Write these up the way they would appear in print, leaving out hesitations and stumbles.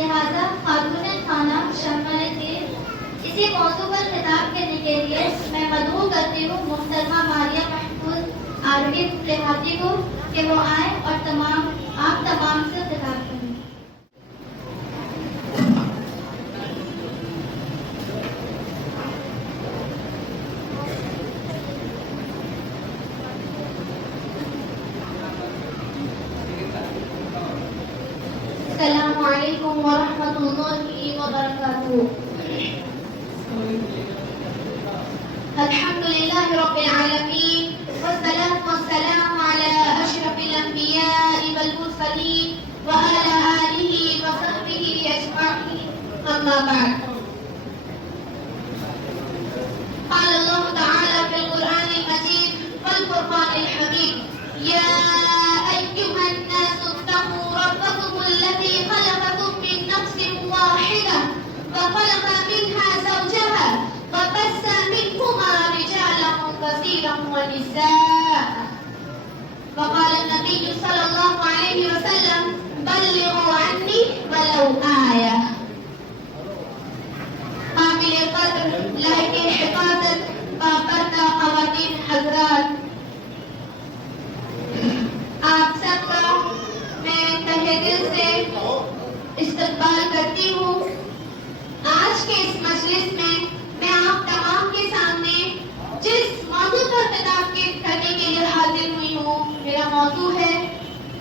لہذا خاتون خانہ شمال تیر اسی موضوع پر خطاب کرنے کے لیے میں مدعو کرتی ہوں محترمہ ماریہ محفوظ عارفی لہاتی کو کہ وہ آئیں اور آپ تمام سے خطاب کریں۔ السلام علیکم ورحمۃ اللہ وبرکاتہ۔ الحمد للہ رب العالمین والصلاة والسلام علی اشرف الانبیاء والمرسلین وعلی آلہ وصحبہ اجمعین، اما بعد۔ قال اللہ تعالی فی القرآن المجید والفرقان الحمید، یا ایہا الناس اتقوا ربکم الذی خلقکم من نفس واحدہ وخلق منها زوجها وبث منهما رجالا كثيرا ونساء، وقال النبي صلى الله عليه وسلم بلغوا عني ولو آية۔ قابل قدر لائق حفاظت پابندہ خواتین حضرات، آپ سب کا میں تہہ دل سے استقبال کرتی ہوں۔ آج کے اس مجلس میں آپ تمام کے سامنے جس موضوع پر خطاب کرنے کے لیے حاضر ہوئی ہوں، میرا موضوع ہے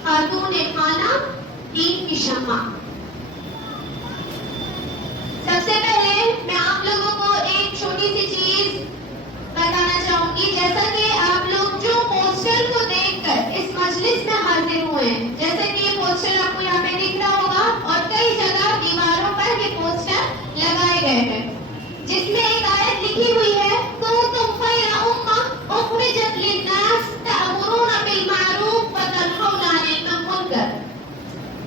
خاتون خانہ دین کی شمع۔ سب سے پہلے میں آپ لوگوں کو ایک چھوٹی سی چیز بتانا چاہوں گی، جیسا کہ آپ لوگ جو پوسٹر کو دیکھ کر اس مجلس میں حاضر ہوئے ہیں، جیسے کہ یہ پوسٹر آپ کو یہاں پہ دکھ رہا ہوگا اور کئی جگہ دیواروں پر یہ پوسٹر لگائے گئے ہیں، جس میں ایک آیت لکھی ہوئی ہے کنتم خیر امہ اخرجت للناس تأمرون بالمعروف وتنہون عن المنکر۔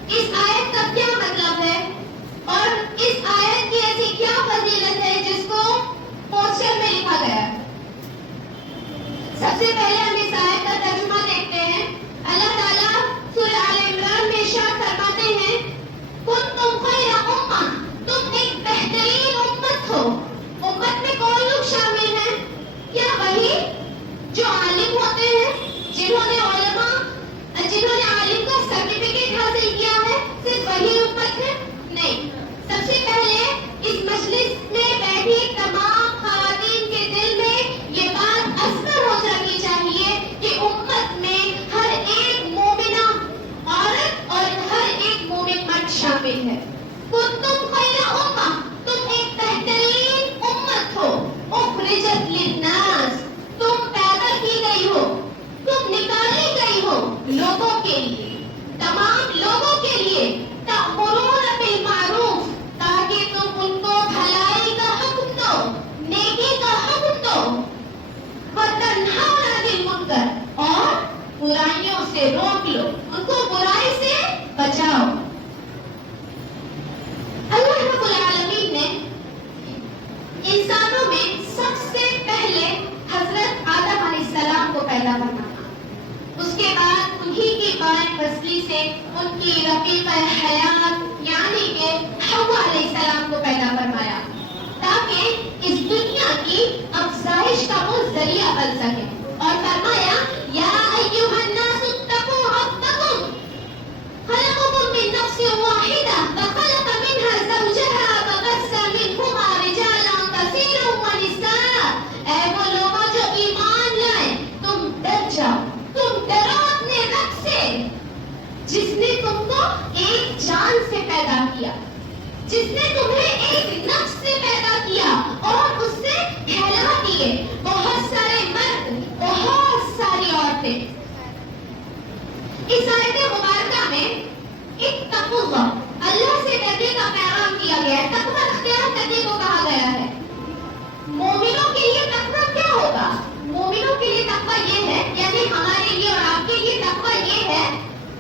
اس آیت کا کیا مطلب ہے اور اس آیت کی ایسی کیا فضیلت ہے جس کو پوسٹر میں لکھا گیا ہے؟ سب سے پہلے ہم اس آیت کا ترجمہ دیکھتے ہیں۔ اللہ تعالیٰ سورہ آل عمران میں ارشاد فرماتے ہیں کنتم خیر امہ، تم ایک بہترین امت ہو۔ امت میں کون لوگ شامل ہیں؟ کیا وہی جو عالم ہوتے ہیں، جنہوں نے عالم کا سرٹیفکیٹ حاصل کیا ہے، صرف وہی امت ہے؟ نہیں، سب سے پہلے اس مجلس میں بیٹھی تمام خواتین کے دل میں یہ بات اثر ہو جانی چاہیے کہ امت میں ہر ایک مومنہ عورت اور ہر ایک مومن مرد شامل ہے۔ کنتم خیر امہ، تم ایک بہترین امت ہو، اخرجت للناس، تم پیدا کی گئی ہو، تم نکالی گئی ہو لوگوں کے لیے، تمام لوگوں کے لیے، تأمرون بالمعروف، تاکہ تم ان کو بھلائی کا حکم دو، نیکی کا حکم دو، وتنہون عن المنکر، اور برائیوں سے روک لو، ان کو برائی سے بچاؤ۔ اللہ رب العالمین نے انسانوں میں سب سے پہلے حضرت آدم علیہ السلام کو پیدا فرمایا، اس کے بعد انہی کی بائیں پسلی سے ان کی رفیقہ حیات یعنی کہ حوا علیہ السلام کو پیدا فرمایا، تاکہ اس دنیا کی افزائش کا وہ ذریعہ بن سکے، اور فرمایا یا ایھا الناس اتقوا ربکم خلقکم من نفس واحدہ وخلق منها زوجها وبث منہما رجالا کثیرا ونساء۔ اے وہ لوگوں جو ایمان لائے، تم ڈر جاؤ، تم ڈرو اپنے رب سے جس نے تم کو ایک جان سے پیدا کیا، جس نے تمہیں ایک نفس سے پیدا کیا اور اس سے پھیلا دیے بہت سارے مرد، بہت ساری عورتیں۔ اس آیت مبارکہ میں اتقوا اللہ، اللہ سے ڈرنے کا پیغام کیا گیا ہے، تقویٰ اختیار کرنے کو کہا گیا ہے۔ مومنوں کے لیے تقویٰ کیا ہوگا؟ مومنوں کے لیے تقویٰ یہ ہے، یعنی ہمارے لیے اور آپ کے لیے تقویٰ یہ ہے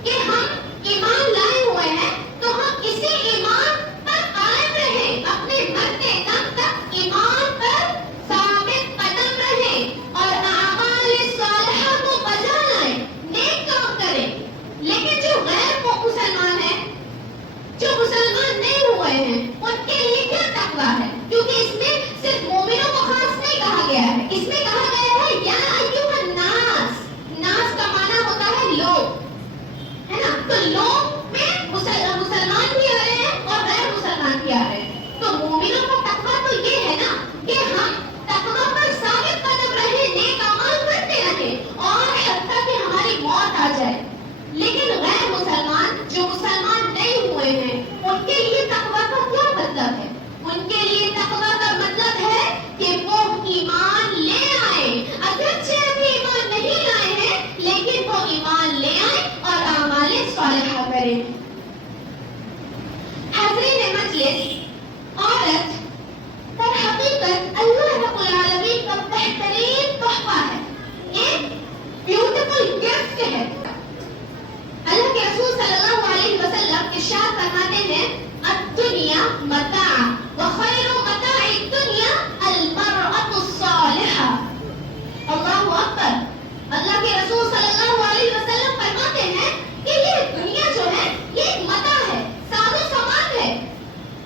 کہ ہم ایمان لائے ہوئے ہیں تو ہم اسی ایمان پر قائم رہیں، اپنے مرتے دم تک ایمان پر ثابت قدم رہیں اور اعمال صالحہ کو بجا لائیں، نیک کام کریں۔ لیکن جو غیر مسلمان ہیں، جو مسلمان نہیں ہوئے ہیں ان کے لیے کیا تقویٰ ہے، کیونکہ اس میں صرف مومنوں کو خاص نہیں کہا گیا ہے، اس میں کہا گیا ہے یا ایھا الناس، ناس کا معنی ہوتا ہے لوگ، ہے نا، تو لوگ میں مسلمان بھی آ رہے ہیں اور غیر مسلمان بھی آ رہے ہیں، تو مومنوں کا تقویٰ تو یہ ہے نا کہ ہم تقویٰ پر ثابت قدم رہے، نیک اعمال کرتے رہے اور حتیٰ کہ ہماری موت آ جائے، لیکن غیر مسلمان جو مسلمان نہیں ہوئے ہیں ان کے لیے تقویٰ کا کیا مطلب ہے؟ ان کے لیے تقویٰ کا مطلب ہے کہ وہ ایمان لے آئے، اگرچہ ابھی ایمان نہیں لائے ہیں لیکن وہ ایمان لے آئے اور اعمال صالحہ کریں۔ حاضرین مجلس، عورت در حقیقت اللہ رب العالمین کا بہترین تحفہ ہے، ایک بیوٹیفل گفٹ ہے۔ اللہ کے رسول صلی اللہ علیہ وسلم ارشاد فرماتے ہیں الدنیا متاع وخیر متاع الدنیا المرأة الصالحہ۔ اللہ اکبر، اللہ کے رسول صلی اللہ علیہ وسلم فرماتے ہیں کہ یہ دنیا جو ہے یہ ایک متاع ہے، ساز و سامان ہے،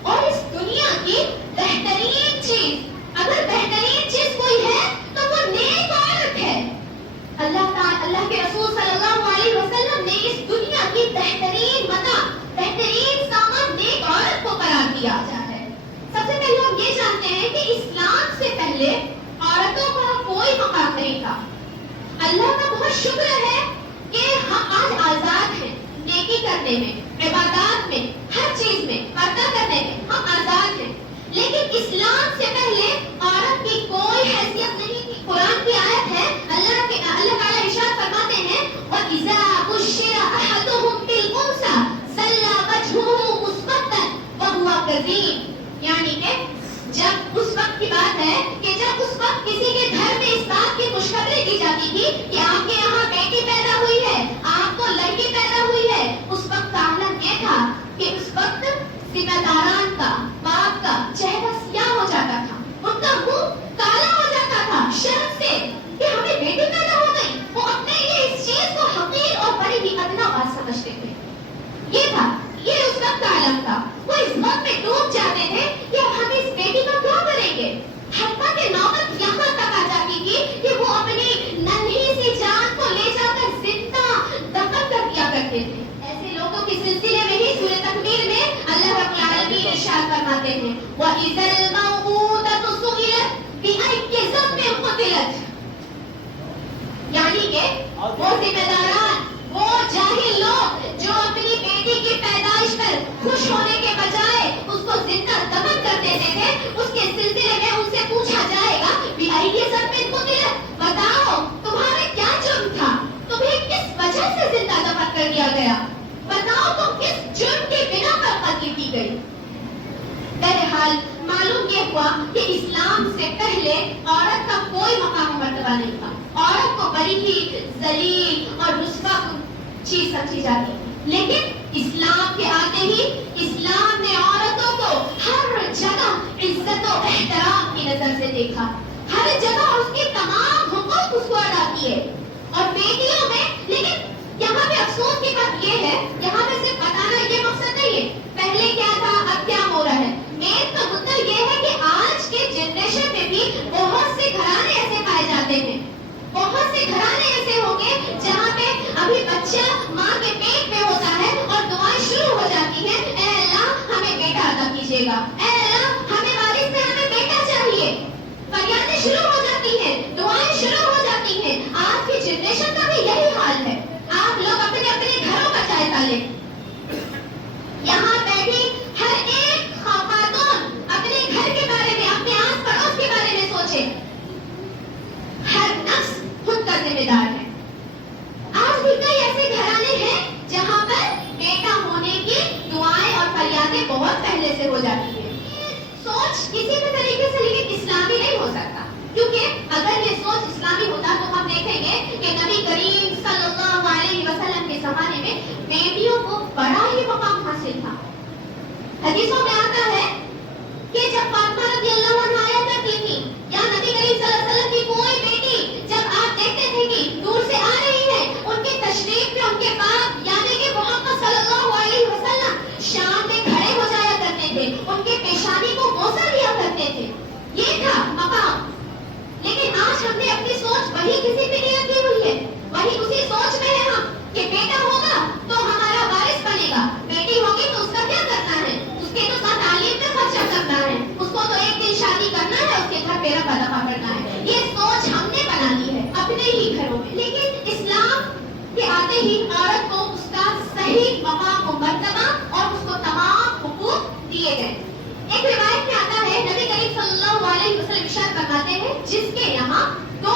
اور اس دنیا کی بہترین چیز، اگر بہترین چیز کوئی ہے تو وہ نیک عورت ہے۔ اللہ کے رسول صلی اللہ علیہ وسلم نے اس دنیا کی بہترین متاع، بہترین سامان نیک عورت کو قرار دیا ہے۔ سب سے پہلے ہم یہ جانتے ہیں کہ اسلام سے پہلے عورتوں کا کوئی مقام نہیں تھا۔ اللہ کا بہت شکر ہے کہ ہم آج آزاد ہیں، نیکی کرنے میں، عبادات میں، ہر چیز میں، پردہ کرنے میں ہم آزاد ہیں، لیکن اسلام سے پہلے عورت کی کوئی حیثیت نہیں تھی۔ قرآن کی آیت ہے، اللہ تعالیٰ ارشاد فرماتے ہیں وَإِذَا بُشِّرَ أَحَدُهُم بِالْأُنثىٰ ظَلَّ وَجْهُهُ مُسْوَدًّا وَهُوَ كَظِيمٌ، یعنی کہ جب اس وقت کی بات ہے کہ جب اس وقت کسی کے گھر میں اس بات کی خوشخبری دی جاتی تھی کہ آپ کے یہاں بیٹی پیدا ہوئی ہے، آپ کو لڑکی پیدا ہوئی ہے، اس وقت کا عالم یہ تھا کہ اس وقت ذمہ داران کا، باپ کا چہرہ سیاہ ہو جاتا تھا، ان کا منہ کالا ہو جاتا تھا شرم سے کہ ہمیں بیٹی پیدا ہو گئی۔ وہ اپنے لیے اس چیز کو حقیر اور بڑی ہی ادنا بات سمجھتے تھے۔ یہ تھا، یہ اس وقت کا عالم تھا۔ وہ اس وقت میں ڈوب جاتے تھے کہ اب ہم اس بیٹی کا کیا کریں گے، حتیٰ کہ نوبت یہاں تک آ جاتی تھی کہ وہ اپنی ننھی سی جان کو لے جا کر زندہ دفن کر دیا کرتے تھے۔ ایسے لوگوں کے سلسلے میں ہی سورہ تکویر میں اللہ رب العالمین ارشاد فرماتے ہیں وَإِذَا الْمَوْءُودَةُ سُئِلَتْ بِأَيِّ ذَنبٍ قُتِلَتْ، یعنی کہ وہ ذمہ داران، وہ جاہل لوگ جو اپنی بیٹی کی پیدائش پر خوش ہونے کے بجائے اس کو زندہ دفن کر دیتے تھے، اس کے سلسلے میں ان سے پوچھا جائے گا بِأَيِّ ذَنبٍ قُتِلَتْ، بتاؤ تمہارا کیا جرم تھا، تمہیں کس وجہ سے زندہ دفن کر دیا گیا، بتاؤ تم کس جرم کے بنا پر قتل کی گئی۔ بہرحال معلوم یہ ہوا کہ اسلام سے پہلے عورت کا کوئی مقام و مرتبہ نہیں تھا، عورت کو بڑی ہی ذلیل اور رسوا چیز سمجھی جاتی، لیکن اسلام کے آتے ہی اسلام نے عورتوں کو ہر جگہ عزت و احترام کی نظر سے دیکھا، ہر جگہ اس کے تمام حقوق اس کو ادا کیے، اور بیٹیوں میں، لیکن یہاں پہ افسوس کی بات یہ ہے، یہاں پہ صرف بتانا یہ مقصد نہیں ہے پہلے کیا تھا اب کیا ہو رہا ہے، مین کا مدعا یہ ہے کہ آج کے جنریشن میں بھی بہت سے گھرانے ایسے پائے جاتے ہیں، بہت سے گھرانے ایسے ہوں گے جہاں پہ ابھی بچہ ماں کے پیٹ میں ہوتا ہے اور دعائیں شروع ہو جاتی ہیں، اے اللہ ہمیں بیٹا عطا کیجیے گا، اے اللہ ہمیں وارث میں ہمیں بیٹا چاہیے، فریادیں شروع ہو جاتی ہیں، دعائیں شروع ہو جاتی ہیں۔ آج کی جنریشن کا بھی یہی حال ہے، آپ لوگ اپنے اپنے گھروں کا جائزہ لیں، یہاں بیٹھی ہر ایک خاتون اپنے گھر کے بارے میں، اپنے آس پڑوس کے بارے میں سوچے، ہر نفس خود کا ذمہ دار ہے۔ آج بھی کئی ایسے گھرانے ہیں جہاں پر بیٹا ہونے کی دعائیں اور فریادیں بہت پہلے سے ہو جاتی ہیں۔ سوچ کسی بھی طریقے سے لیکن اسلامی نہیں ہو سکتا، کیونکہ اگر یہ سوچ اسلامی ہوتا تو ہم دیکھیں گے کہ نبی کریم صلی اللہ علیہ وسلم کے زمانے میں بیٹیوں کو بڑا ہی مقام حاصل تھا۔ حدیثوں میں آتا ہے کہ جب فاطمہ رضی اللہ عنہا آیا کرتی تھی یا نبی کریم صلی اللہ علیہ وسلم کی کوئی بیٹی جب آپ دیکھتے تھے کہ دور سے آ رہی ہے، ان کے تشریف میں ان کے باپ یعنی کہ محمد صلی اللہ علیہ وسلم شام میں کھڑے ہو جایا کرتے تھے 2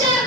4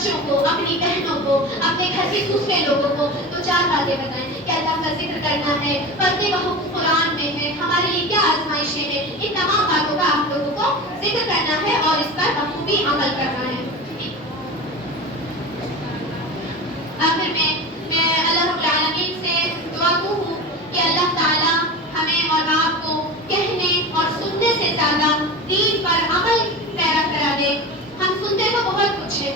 بچوں کو، اپنی بہنوں کو، اپنے گھر کے دوسرے لوگوں کو 2-4 باتیں بتائیں کہ اللہ کا ذکر کرنا ہے، پردے کا حکم قرآن میں ہے، ہمارے لیے کیا آزمائشیں ہیں، ان تمام باتوں کا آپ لوگوں کو ذکر کرنا ہے اور اس پر بخوبی عمل کرنا ہے۔ آخر میں اللہ رب العالمین سے دعا گو ہوں کہ اللہ تعالیٰ ہمیں اور آپ کو کہنے اور سننے سے زیادہ دین پر عمل پیرا کرا دے۔ ہم سنتے تو بہت کچھ ہے،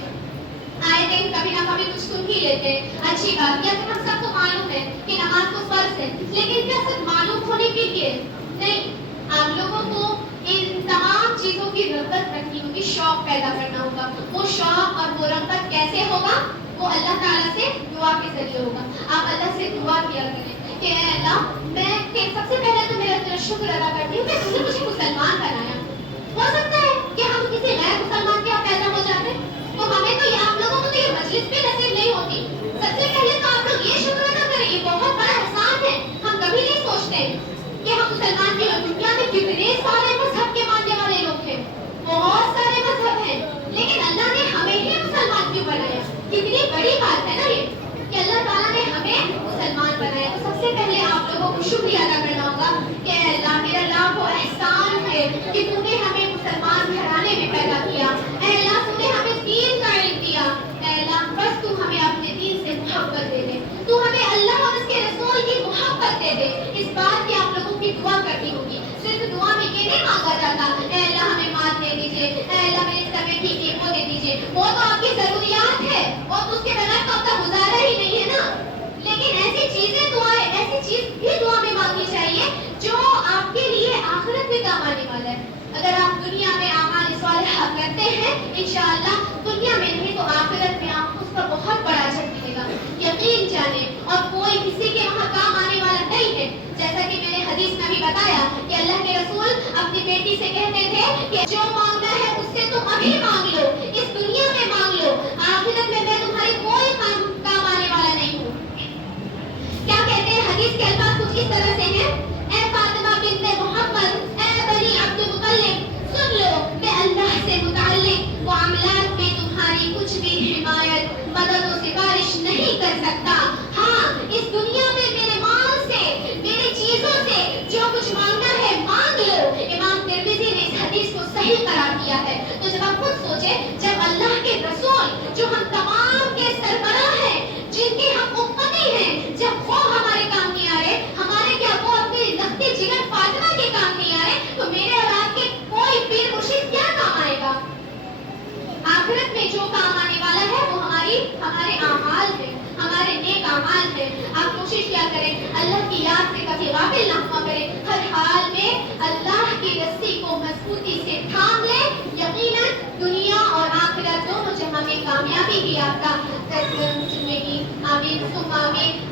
آئے دن کبھی نہ کبھی کچھ سن ہی لیتے، اچھی بات، یا پھر ہم سب کو معلوم ہے کہ نماز تو فرض ہے، لیکن کیا صرف معلوم ہونے کے لیے نہیں، آپ لوگوں کو ان تمام چیزوں کی رغبت رکھنی ہوگی، شوق پیدا کرنا ہوگا۔ وہ شوق اور وہ رغبت کیسے ہوگا؟ وہ اللہ تعالیٰ سے دعا کے ذریعے ہوگا۔ آپ اللہ سے دعا کیا کریں کہ اے اللہ، میں سب سے پہلے تو میرا شکر ادا کرتی ہوں کہ تم نے مجھے مسلمان بنایا۔ ہو سکتا ہے کہ ہم کسی غیر مسلمان کے یہاں پیدا ہو جاتے تو ہمیں تو آپ لوگوں کو تو یہ مجلس بھی نصیب نہیں ہوتی۔ سب سے پہلے تو آپ لوگ یہ شکر ادا کریں، یہ بہت بڑا احسان ہے۔ ہم کبھی نہیں سوچتے کہ ہم مسلمان کی دنیا میں کتنے سارے مذہب کے ماننے والے لوگ ہیں، بہت سارے مذہب ہیں، لیکن اللہ نے ہمیں ہی مسلمان کیوں بنایا؟ کتنی بڑی بات ہے نا یہ کہ اللہ تعالیٰ نے ہمیں مسلمان بنایا۔ تو سب سے پہلے آپ لوگوں کو شکریہ ادا کرنا ہوگا کہ اے اللہ، میرا لاکھوں احسان ہے کہ تو نے ہمیں مسلمان گھرانے میں پیدا کیا۔ اے اللہ، تو نے ہمیں دین کا علم دیا۔ اے اللہ، بس تو ہمیں اپنے دین سے محبت دے دے، تو ہمیں اللہ اور اس کے رسول کی محبت دے دے۔ اس بات کی آپ لوگوں کی دعا کرنی ہوگی۔ صرف دعا میں یہ نہیں مانگا جاتا اے اللہ ہمیں مال دے دیجیے، اے اللہ میری طبیعت ٹھیک ہے وہ دے دیجیے، وہ تو آپ کی ضروریات ہے، وہ تو اس کے بغیر تو آپ کا گزارا ہی نہیں ہے نا۔ لیکن ایسی چیزیں دعائیں، ایسی چیز بھی دعا میں مانگنی چاہیے جو آپ کے لیے آخرت میں کام آنے والا ہے۔ اگر آپ دنیا میں اعمال صالحہ کرتے ہیں، انشاءاللہ دنیا میں نہیں تو آخرت میں آپ کو اس کا بہت بڑا اجر ملے گا، یقین جانیں۔ اور کوئی کسی کے وہاں کام آنے والا نہیں ہے، جیسا کہ میں نے حدیث میں بھی بتایا کہ اللہ کے رسول اپنی بیٹی سے کہتے تھے کہ جو مانگنا ہے اس سے تم ابھی مانگ لو، اس دنیا میں مانگ لو، آخرت میں تمہاری کوئی کام آنے والا نہیں ہوں۔ کیا کہتے ہیں حدیث کے الفاظ کچھ اس طرح سے ہیں، اے فاطمہ بنت محمد، اے بنی عبد المطلب، سن لو میں اللہ سے متعلق معاملات میں تمہاری کچھ بھی حمایت، مدد و سفارش نہیں کر سکتا۔ ہاں، اس دنیا میں میرے مال سے، میری چیزوں سے جو کچھ مانگنا ہے مانگ لو۔ امام ترمذی نے اس حدیث کو صحیح قرار دیا ہے۔ تو جب آپ خود سوچیں، جب اللہ کے رسول جو ہم تمام کے سربراہ ہیں، جن کے ہم امتی ہیں، جب وہ ہمارے کام نہیں آ رہے، ہمارے کیا وہ اپنی لختی جگر فاطمہ کے کام نہیں آ رہے، تو میرے اور آپ کے کوئی پیر مرشد کیا کام آئے گا؟ آخرت میں جو کام آنے والا ہے وہ ہمارے اعمال ہیں، ہمارے نیک اعمال ہیں۔ آپ کوشش کیا کریں، اللہ کی یاد سے کبھی غافل نہ ہوا کریں، ہر حال میں اللہ کی رسی کو مضبوطی سے تھام لیں، یقیناً دنیا اور آخرت دونوں جہاں میں کامیابی کی آپ کا زندگی۔ آمین ثم آمین۔